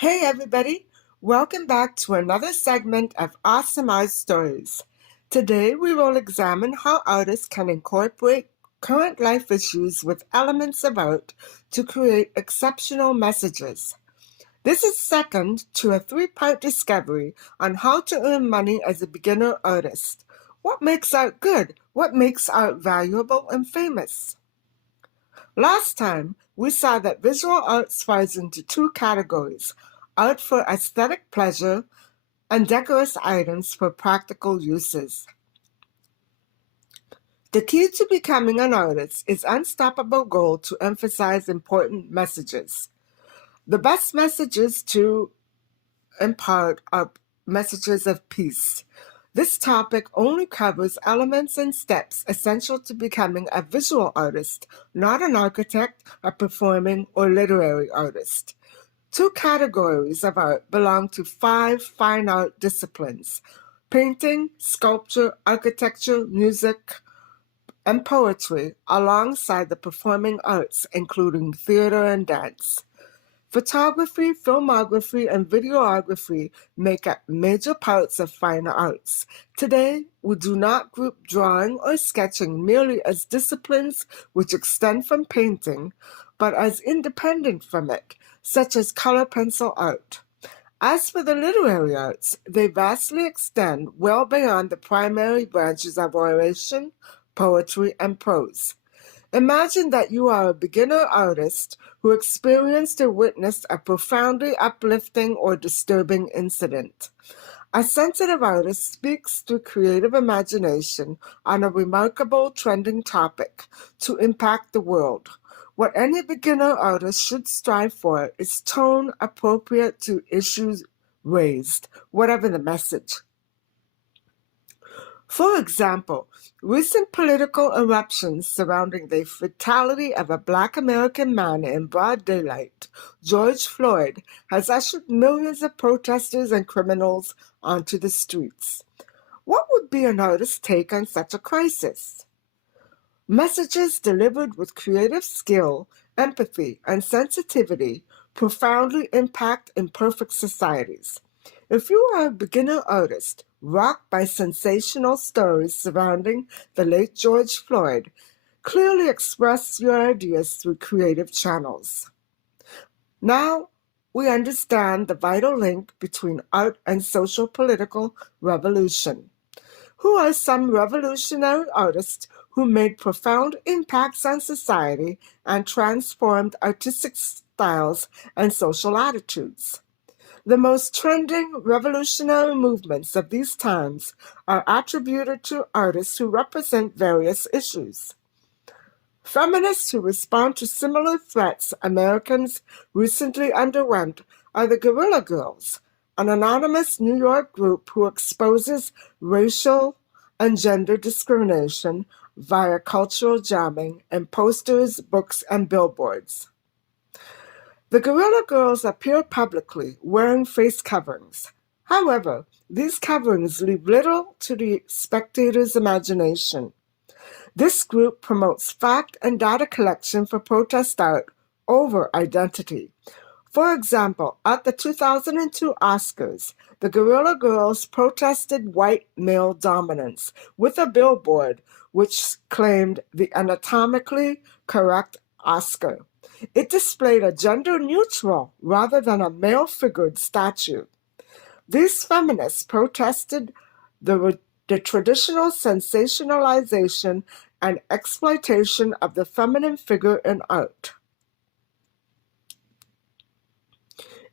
Hey everybody, welcome back to another segment of Awesome Art Stories. Today we will examine how artists can incorporate current life issues with elements of art to create exceptional messages. This is second to a three-part discovery on how to earn money as a beginner artist. What makes art good? What makes art valuable and famous? Last time, we saw that visual arts falls into two categories: art for aesthetic pleasure and decorous items for practical uses. The key to becoming an artist is unstoppable goal to emphasize important messages. The best messages to impart are messages of peace. This topic only covers elements and steps essential to becoming a visual artist, not an architect, a performing, or literary artist. Two categories of art belong to 5 fine art disciplines: painting, sculpture, architecture, music, and poetry, alongside the performing arts, including theater and dance. Photography, filmography, and videography make up major parts of fine arts. Today, we do not group drawing or sketching merely as disciplines which extend from painting, but as independent from it, such as color pencil art. As for the literary arts, they vastly extend well beyond the primary branches of oration, poetry, and prose. Imagine that you are a beginner artist who experienced or witnessed a profoundly uplifting or disturbing incident. A sensitive artist speaks through creative imagination on a remarkable trending topic to impact the world. What any beginner artist should strive for is tone appropriate to issues raised, whatever the message. For example, recent political eruptions surrounding the fatality of a Black American man in broad daylight, George Floyd, has ushered millions of protesters and criminals onto the streets. What would be an artist's take on such a crisis? Messages delivered with creative skill, empathy, and sensitivity profoundly impact imperfect societies. If you are a beginner artist rocked by sensational stories surrounding the late George Floyd, clearly express your ideas through creative channels. Now, we understand the vital link between art and social political revolution. Who are some revolutionary artists who made profound impacts on society and transformed artistic styles and social attitudes? The most trending revolutionary movements of these times are attributed to artists who represent various issues. Feminists who respond to similar threats Americans recently underwent are the Guerrilla Girls, an anonymous New York group who exposes racial and gender discrimination via cultural jamming in posters, books, and billboards. The Guerrilla Girls appear publicly wearing face coverings. However, these coverings leave little to the spectator's imagination. This group promotes fact and data collection for protest art over identity. For example, at the 2002 Oscars, the Guerrilla Girls protested white male dominance with a billboard which claimed the anatomically correct Oscar. It displayed a gender-neutral rather than a male-figured statue. These feminists protested the traditional sensationalization and exploitation of the feminine figure in art.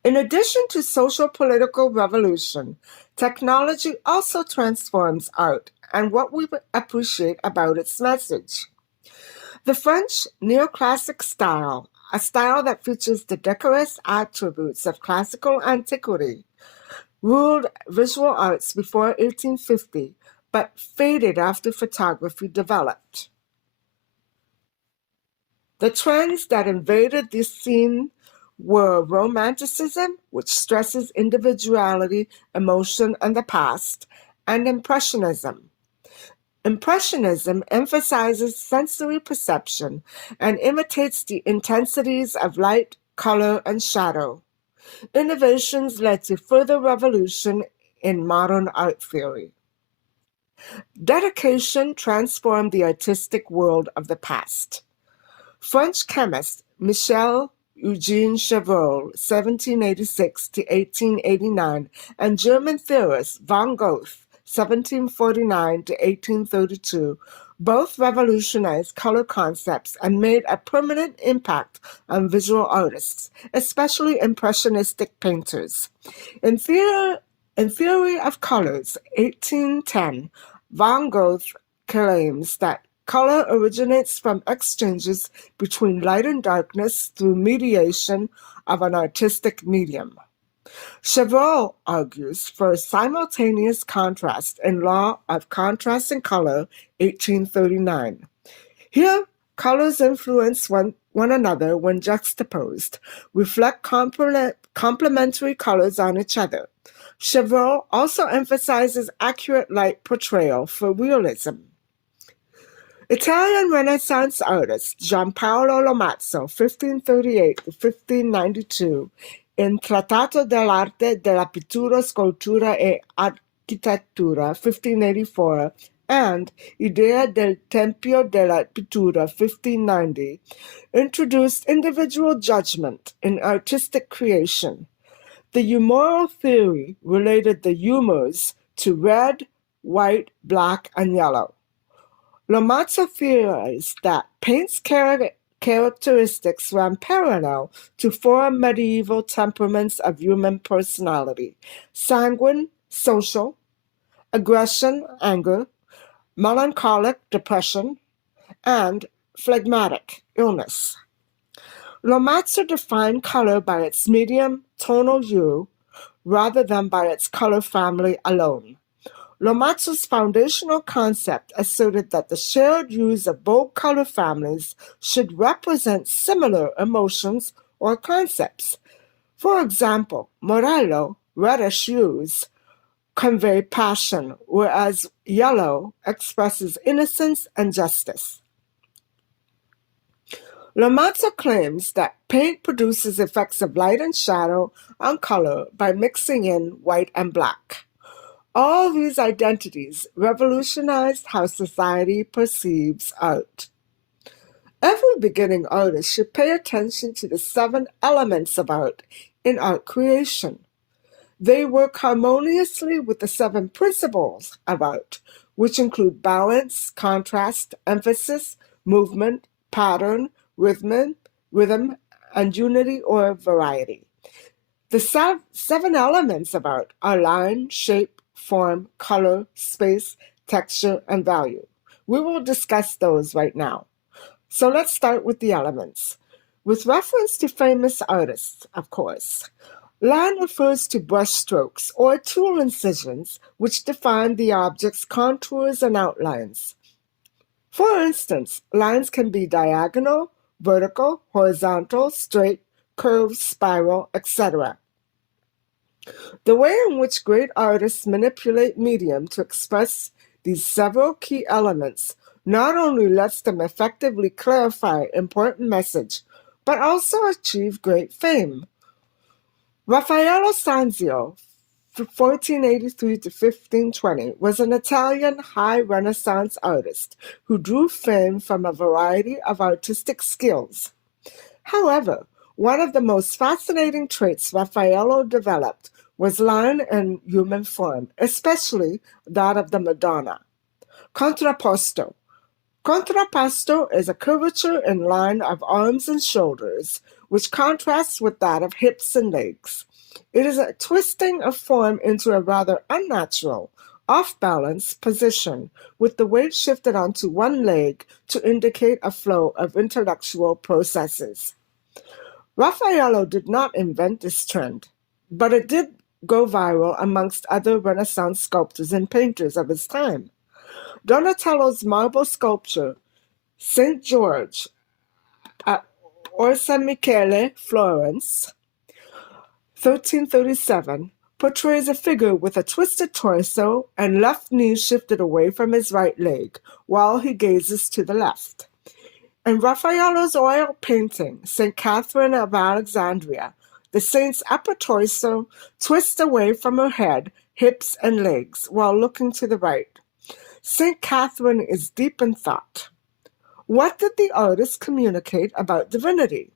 In addition to social political revolution, technology also transforms art and what we appreciate about its message. The French neoclassic style, a style that features the decorous attributes of classical antiquity, ruled visual arts before 1850, but faded after photography developed. The trends that invaded this scene were Romanticism, which stresses individuality, emotion, and the past, and Impressionism. Impressionism emphasizes sensory perception and imitates the intensities of light, color, and shadow. Innovations led to further revolution in modern art theory. Dedication transformed the artistic world of the past. French chemist Michel Eugene Chevreul (1786 to 1889) and German theorist von Goethe (1749 to 1832) both revolutionized color concepts and made a permanent impact on visual artists, especially impressionistic painters. In Theory of Colors, 1810, von Goethe claims that color originates from exchanges between light and darkness through mediation of an artistic medium. Chevreul argues for a simultaneous contrast in Law of Contrast and Color, 1839. Here, colors influence one another when juxtaposed, reflect complementary colors on each other. Chevreul also emphasizes accurate light portrayal for realism. Italian Renaissance artist Giampaolo Lomazzo, 1538 to 1592, in Trattato dell'arte della pittura, scultura e architettura, 1584, and Idea del Tempio della Pittura, 1590, introduced individual judgment in artistic creation. The humoral theory related the humors to red, white, black, and yellow. Lomazzo theorized that paint's characteristics ran parallel to four medieval temperaments of human personality: sanguine, social; aggression, anger; melancholic, depression; and phlegmatic, illness. Lomazzo defined color by its medium tonal hue rather than by its color family alone. Lomazzo's foundational concept asserted that the shared hues of both color families should represent similar emotions or concepts. For example, Morello, reddish hues convey passion, whereas yellow expresses innocence and justice. Lomazzo claims that paint produces effects of light and shadow on color by mixing in white and black. All these identities revolutionized how society perceives art. Every beginning artist should pay attention to the 7 elements of art in art creation. They work harmoniously with the 7 principles of art, which include balance, contrast, emphasis, movement, pattern, rhythm, and unity or variety. The 7 elements of art are line, shape, form, color, space, texture, and value. We will discuss those right now. So let's start with the elements. With reference to famous artists, of course. Line refers to brush strokes or tool incisions which define the object's contours and outlines. For instance, lines can be diagonal, vertical, horizontal, straight, curved, spiral, etc. The way in which great artists manipulate medium to express these several key elements not only lets them effectively clarify important message, but also achieve great fame. Raffaello Sanzio, 1483 to 1520, was an Italian high Renaissance artist who drew fame from a variety of artistic skills. However, one of the most fascinating traits Raffaello developed was line and human form, especially that of the Madonna. Contrapposto. Contrapposto is a curvature in line of arms and shoulders, which contrasts with that of hips and legs. It is a twisting of form into a rather unnatural, off-balance position, with the weight shifted onto one leg to indicate a flow of intellectual processes. Raffaello did not invent this trend, but it did go viral amongst other Renaissance sculptors and painters of his time. Donatello's marble sculpture, St. George, at Orsa Michele, Florence, 1337, portrays a figure with a twisted torso and left knee shifted away from his right leg while he gazes to the left. In Raffaello's oil painting, St. Catherine of Alexandria, The saint's upper torso twists away from her head, hips, and legs while looking to the right. St. Catherine is deep in thought. What did the artist communicate about divinity?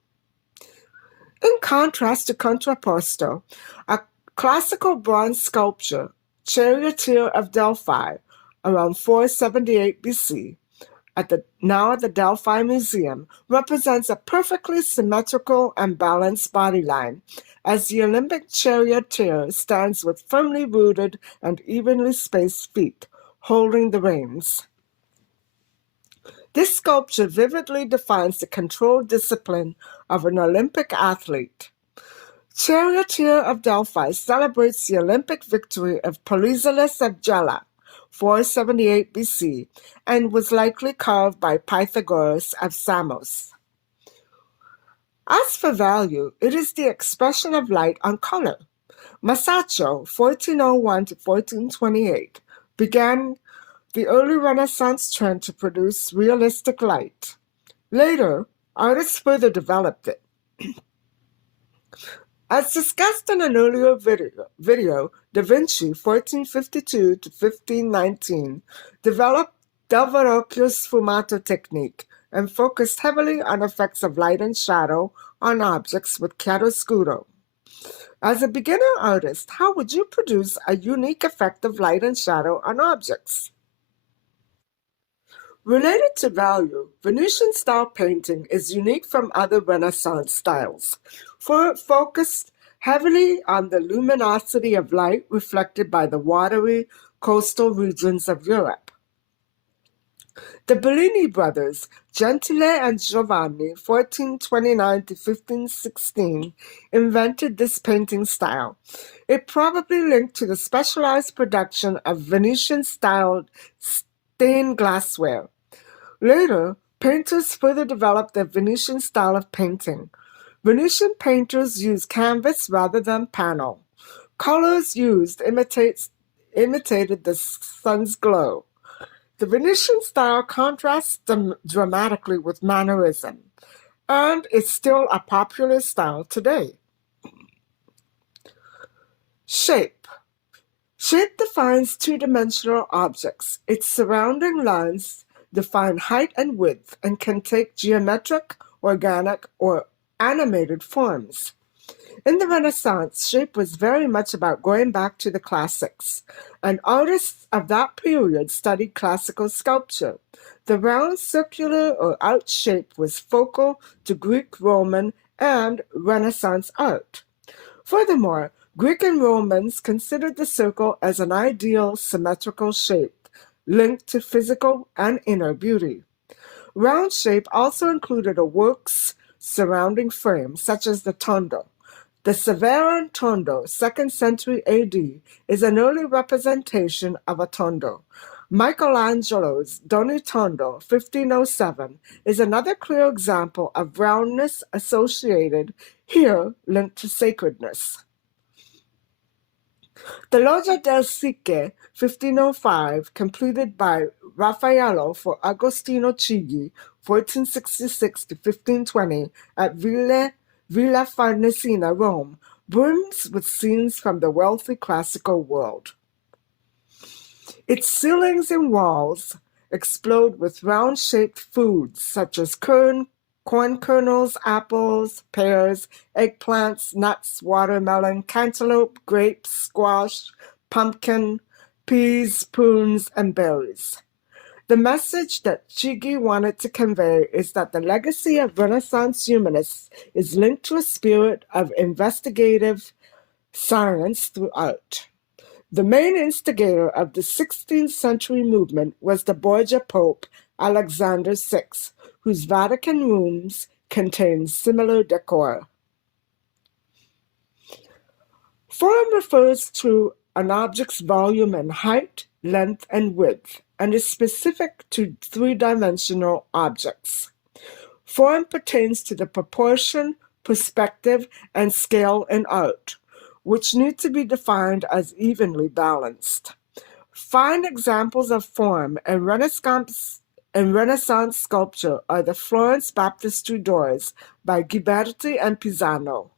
In contrast to Contrapposto, a classical bronze sculpture, Charioteer of Delphi, around 478 BC, at the Delphi Museum, represents a perfectly symmetrical and balanced body line, as the Olympic charioteer stands with firmly rooted and evenly spaced feet, holding the reins. This sculpture vividly defines the controlled discipline of an Olympic athlete. Charioteer of Delphi celebrates the Olympic victory of Polyzelus of Gela, 478 BC, and was likely carved by Pythagoras of Samos. As for value, it is the expression of light on color. Masaccio, 1401 to 1428, began the early Renaissance trend to produce realistic light. Later, artists further developed it. As discussed in an earlier video, Da Vinci, 1452 to 1519, developed Del Verrocchio sfumato technique and focused heavily on effects of light and shadow on objects with chiaroscuro. As a beginner artist, how would you produce a unique effect of light and shadow on objects? Related to value, Venetian-style painting is unique from other Renaissance styles, for it focused heavily on the luminosity of light reflected by the watery coastal regions of Europe. The Bellini brothers, Gentile and Giovanni, 1429 to 1516, invented this painting style. It probably linked to the specialized production of Venetian-styled stained glassware. Later, painters further developed the Venetian style of painting. Venetian painters used canvas rather than panel. Colors used imitated the sun's glow. The Venetian style contrasts dramatically with Mannerism, and is still a popular style today. Shape. Shape defines two-dimensional objects. Its surrounding lines define height and width and can take geometric, organic, or animated forms. In the Renaissance, shape was very much about going back to the classics, and artists of that period studied classical sculpture. The round, circular, or out shape was focal to Greek, Roman, and Renaissance art. Furthermore, Greek and Romans considered the circle as an ideal symmetrical shape, linked to physical and inner beauty. Round shape also included a work's surrounding frame, such as the tondo. The Severan tondo, 2nd century AD, is an early representation of a tondo. Michelangelo's Doni Tondo, 1507, is another clear example of roundness associated, here linked to sacredness. The Loggia del Siche, 1505, completed by Raffaello for Agostino Chigi, 1466 to 1520, at Villa Farnesina, Rome, brims with scenes from the wealthy classical world. Its ceilings and walls explode with round-shaped foods such as corn kernels, apples, pears, eggplants, nuts, watermelon, cantaloupe, grapes, squash, pumpkin, peas, prunes, and berries. The message that Chigi wanted to convey is that the legacy of Renaissance humanists is linked to a spirit of investigative science through art. The main instigator of the 16th century movement was the Borgia Pope Alexander VI, whose Vatican rooms contain similar decor. Form refers to an object's volume in height, length, and width, and is specific to three-dimensional objects. Form pertains to the proportion, perspective, and scale in art, which need to be defined as evenly balanced. Fine examples of form in Renaissance sculpture are the Florence Baptistry doors by Ghiberti and Pisano.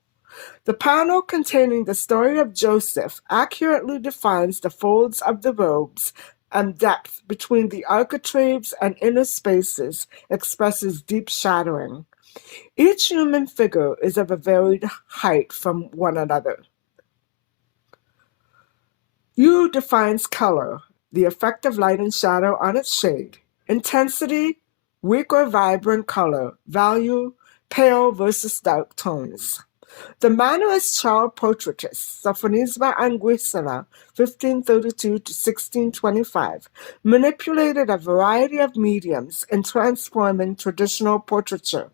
The panel containing the story of Joseph accurately defines the folds of the robes, and depth between the architraves and inner spaces expresses deep shadowing. Each human figure is of a varied height from one another. U defines color, the effect of light and shadow on its shade. Intensity, weak or vibrant color. Value, pale versus dark tones. The Mannerist child portraitist, Sophonisba Anguissa, 1532 to 1625, manipulated a variety of mediums in transforming traditional portraiture.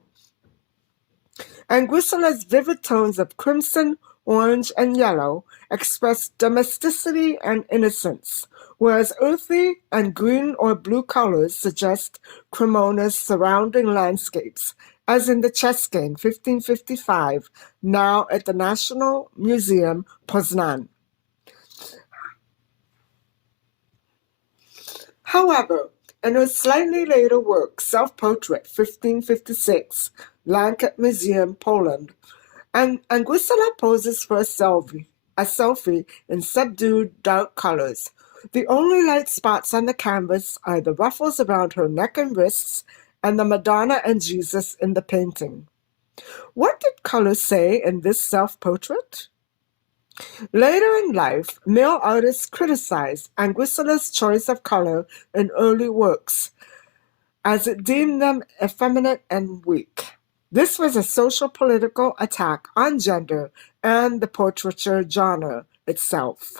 Anguissa's vivid tones of crimson, orange, and yellow express domesticity and innocence, whereas earthy and green or blue colors suggest Cremona's surrounding landscapes, as in the chess game 1555, now at the National Museum, Poznan. However, in her slightly later work, Self-Portrait, 1556, Lanket Museum, Poland, Anguissa poses for a selfie in subdued dark colors. The only light spots on the canvas are the ruffles around her neck and wrists and the Madonna and Jesus in the painting. What did color say in this self-portrait? Later in life, male artists criticized Anguissa's choice of color in early works, as it deemed them effeminate and weak. This was a social-political attack on gender and the portraiture genre itself.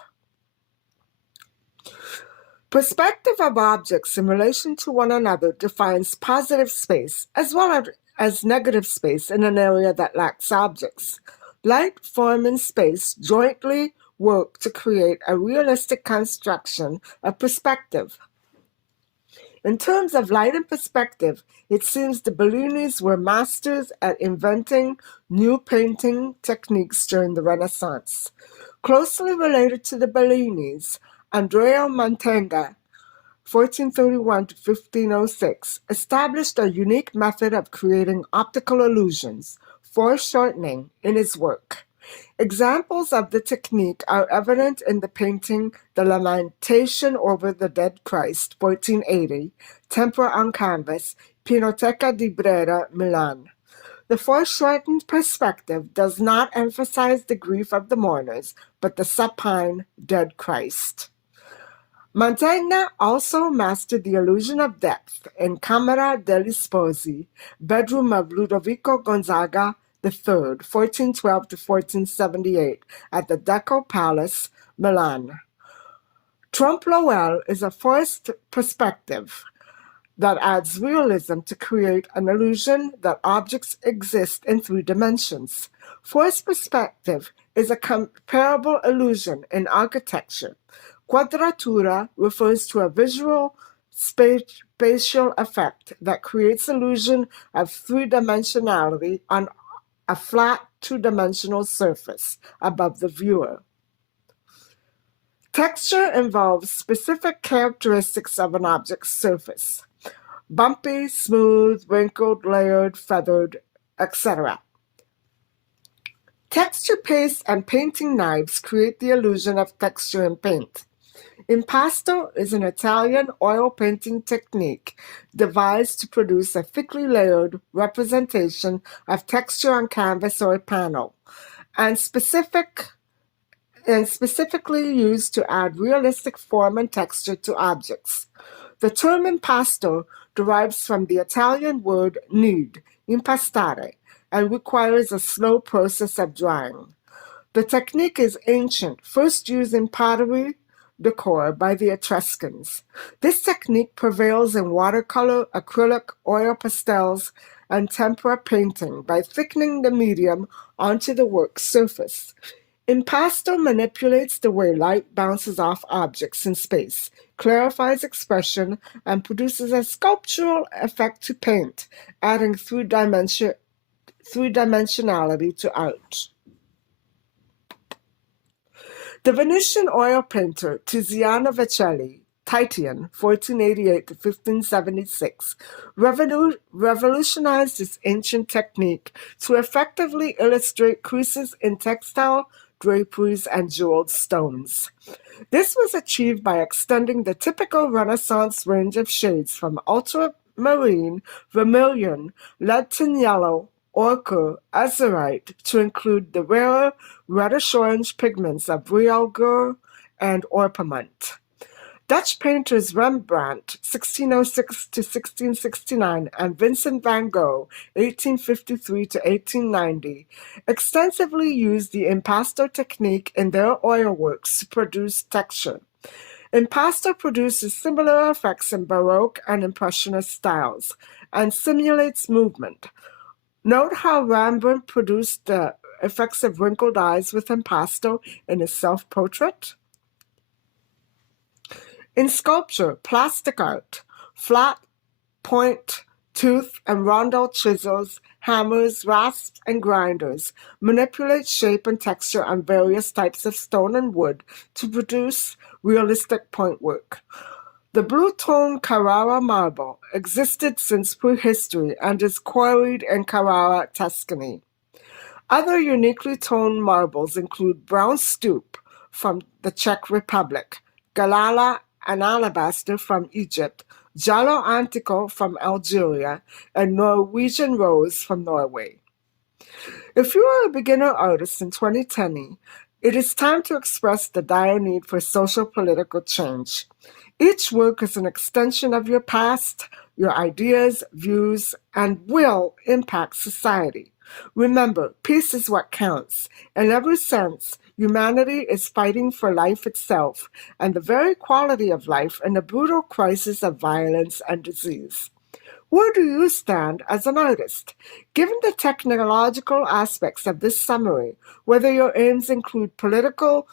Perspective of objects in relation to one another defines positive space as well as negative space in an area that lacks objects. Light, form, and space jointly work to create a realistic construction of perspective. In terms of light and perspective, it seems the Bellinis were masters at inventing new painting techniques during the Renaissance. Closely related to the Bellinis, Andrea Mantegna, 1431 to 1506, established a unique method of creating optical illusions, foreshortening, in his work. Examples of the technique are evident in the painting The Lamentation over the Dead Christ, 1480, Tempera on Canvas, Pinoteca di Brera, Milan. The foreshortened perspective does not emphasize the grief of the mourners, but the supine dead Christ. Mantegna also mastered the illusion of depth in Camera degli Sposi, bedroom of Ludovico Gonzaga III, 1412 to 1478, at the Decco Palace, Milan. Trompe-l'oeil is a forced perspective that adds realism to create an illusion that objects exist in three dimensions. Forced perspective is a comparable illusion in architecture. Quadratura refers to a visual spatial effect that creates illusion of three-dimensionality on a flat two-dimensional surface above the viewer. Texture involves specific characteristics of an object's surface: bumpy, smooth, wrinkled, layered, feathered, etc. Texture paste and painting knives create the illusion of texture in paint. Impasto is an Italian oil painting technique devised to produce a thickly layered representation of texture on canvas or a panel, and specifically used to add realistic form and texture to objects. The term impasto derives from the Italian word knead, impastare, and requires a slow process of drying. The technique is ancient, first used in pottery decor by the Etruscans. This technique prevails in watercolor, acrylic, oil pastels, and tempera painting by thickening the medium onto the work's surface. Impasto manipulates the way light bounces off objects in space, clarifies expression, and produces a sculptural effect to paint, adding three-dimensionality to art. The Venetian oil painter Tiziano Vecellai Titian, 1488 to 1576, revolutionized this ancient technique to effectively illustrate creases in textile, draperies, and jeweled stones. This was achieved by extending the typical Renaissance range of shades from ultramarine, vermilion, lead-tin yellow, ochre, azurite to include the rarer reddish-orange pigments of realgar and orpiment. Dutch painters Rembrandt (1606 to 1669) and Vincent van Gogh (1853 to 1890) extensively used the impasto technique in their oil works to produce texture. Impasto produces similar effects in Baroque and Impressionist styles and simulates movement. Note how Rembrandt produced the effects of wrinkled eyes with impasto in his self-portrait? In sculpture, plastic art, flat, point, tooth, and rondel chisels, hammers, rasps, and grinders manipulate shape and texture on various types of stone and wood to produce realistic point work. The blue-tone Carrara marble existed since prehistory and is quarried in Carrara, Tuscany. Other uniquely toned marbles include brown stup from the Czech Republic, Galala and alabaster from Egypt, Giallo Antico from Algeria, and Norwegian rose from Norway. If you are a beginner artist in 2020, it is time to express the dire need for social political change. Each work is an extension of your past, your ideas, views, and will impact society. Remember, peace is what counts. In every sense, humanity is fighting for life itself and the very quality of life in a brutal crisis of violence and disease. Where do you stand as an artist? Given the technological aspects of this summary, whether your aims include political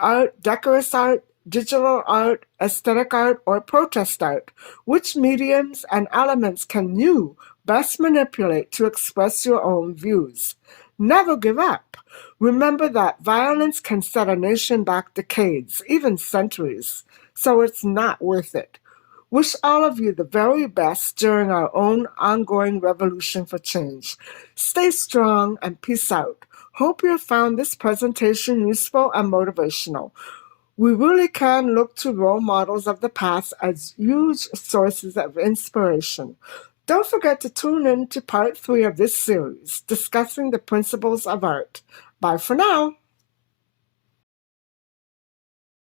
art, decorous art, digital art, aesthetic art, or protest art, which mediums and elements can you best manipulate to express your own views? Never give up. Remember that violence can set a nation back decades, even centuries, so it's not worth it. Wish all of you the very best during our own ongoing revolution for change. Stay strong and peace out. Hope you have found this presentation useful and motivational. We really can look to role models of the past as huge sources of inspiration. Don't forget to tune in to part 3 of this series, discussing the principles of art. Bye for now.